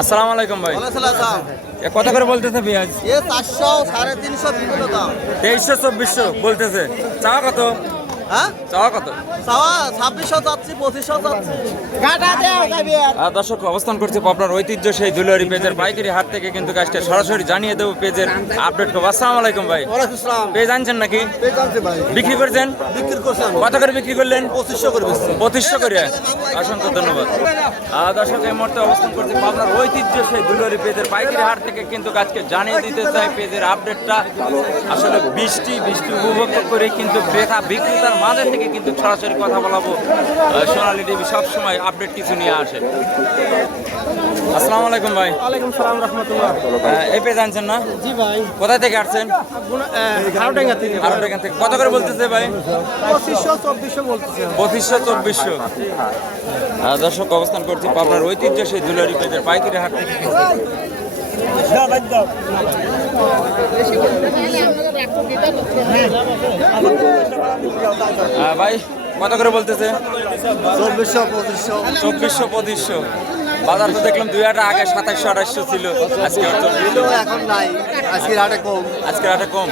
আসসালামু আলাইকুম ভাই। কত করে বলতেছে পেঁয়াজ। এ চারশো সাড়ে তিনশো বিভিন্ন দাম তেইশশো চব্বিশশো বলতেছে। চাওয়া কত? হ্যাঁ? দর্শক অবস্থান করছে পাবনার ঐতিহ্য সেই দুলারি পেজের পাইকারি হাট থেকে কিন্তু কাজটা সরাসরি জানিয়ে দেবো পেজের আপডেট করব। আসসালাম আলাইকুম ভাই। পেজ আনছেন নাকি? বিক্রি করছেন? বিক্রি করছেন কত করে বিক্রি করলেন? পঁচিশশো করে পঁচিশশো করে। অসংখ্য ধন্যবাদ। দর্শক এই মুহূর্তে অবস্থান করছি পাবনার ঐতিহ্য সেই দুলারি পেজের পাইকারি হাট থেকে কিন্তু আজকে জানিয়ে দিতে চাই পেজের আপডেটটা আসলে বৃষ্টি বৃষ্টি উপভোগ করে কিন্তু ক্রেতা বিক্রেতার মাঝে থেকে কিন্তু সরাসরি কথা বলাবো। সোনালী টিভি সবসময় আপডেট কিছু নিয়ে আসে। আসসালামু আলাইকুম ভাই। ওয়ালাইকুম সালাম রহমতুল্লাহ। এই পেজ আনছেন না? জি ভাই। কোথায় থেকে আসছেন থেকে। কত করে বলতেছে ভাই? পঁচিশশো চব্বিশশো বলতেছে। পঁচিশশো চব্বিশশো। দর্শক অবস্থান করছি পাবনার ঐতিহ্য সেই দুলারি পেজের পাইকারি হাট থেকে। ভাই কত করে বলতেছে? চব্বিশশো পঁচিশশো। চব্বিশশো পঁচিশশো। বাজার তো দেখলাম দুই হাজার আগে সাতাশশো আঠাশশো ছিল আজকে এখন নাই আজকের হাটে কম। আজকের হাটে কম।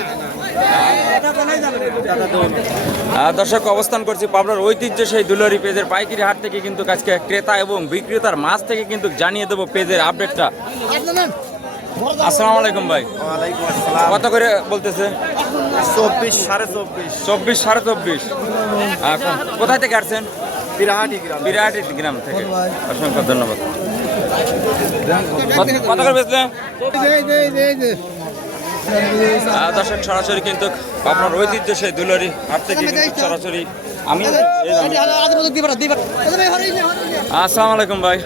দর্শক অবস্থান করছি পাবনার ঐতিহ্য সেই দুলারি পেজের পাইকারি হাট থেকে কিন্তু আজকে ক্রেতা এবং বিক্রেতার মাছ থেকে কিন্তু জানিয়ে দেবো পেজের আপডেটটা আসসালামু আলাইকুম ভাই। কত করে বলতেছে? চব্বিশ সাড়ে চব্বিশ। চব্বিশ সাড়ে চব্বিশ। কোথায় থেকে আসছেন? বিরাহাটি গ্রাম। বিরাটি গ্রাম থেকে। অসংখ্য ধন্যবাদ। কত- করে বেচলেন? দর্শক সরাসরি কিন্তু আপনার ঐতিহ্য সেই দুলারি হাট থেকে কিন্তু সরাসরি আমি আসসালামু আলাইকুম ভাই।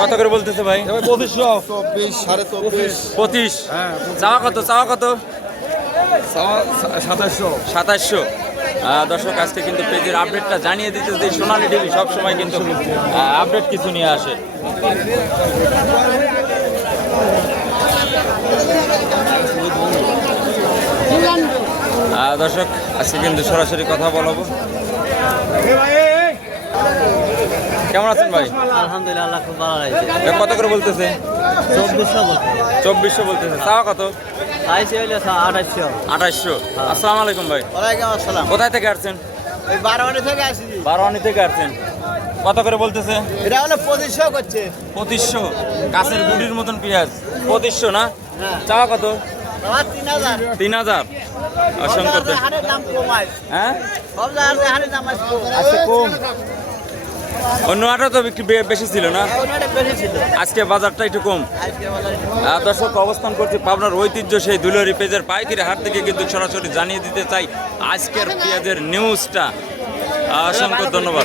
কত করে বলতেছে ভাই? পঁচিশশো চব্বিশ সাড়ে চব্বিশ। পঁচিশ। চাওয়া কত চাওয়া কত? সাতাশশো সাতাশশো দর্শক আজকে কিন্তু পেজের আপডেটটা জানিয়ে দিতে যে সোনালী টিভি সবসময় কিন্তু আপডেট কিছু নিয়ে আসে। দর্শক আজকে কিন্তু সরাসরি কথা বলাবো। কেমন আছেন ভাই? আলহামদুলিল্লাহ খুব ভালো লাগছে কত করে বলতেছে? চব্বিশশো চব্বিশশো বলতেছে। তাও কত? আঠাশশো আঠাশশো আসসালামু আলাইকুম ভাই। ওয়ালাইকুম আসসালাম। কোথায় থেকে আসছেন? বারোয়ানি থেকে আসি বারোয়ানি থেকে আসছেন। কত করে বলতেছে? এটা হলো পঁচিশশো করছে। পঁচিশশো। কাছের গুড়ির মতন পেঁয়াজ। পঁচিশশো না? হ্যাঁ। চাওয়া কত? তিন হাজার। অসংখ্য হ্যাঁ? আছে কম। অন্য হাটও তো বেশি ছিল না? আজকে বাজারটা একটু কম। দর্শক অবস্থান করছি পাবনার ঐতিহ্য সেই দুলারি পেজের পাইকারি হাট থেকে কিন্তু সরাসরি জানিয়ে দিতে চাই আজকের পেঁয়াজের নিউজটা অসংখ্য ধন্যবাদ।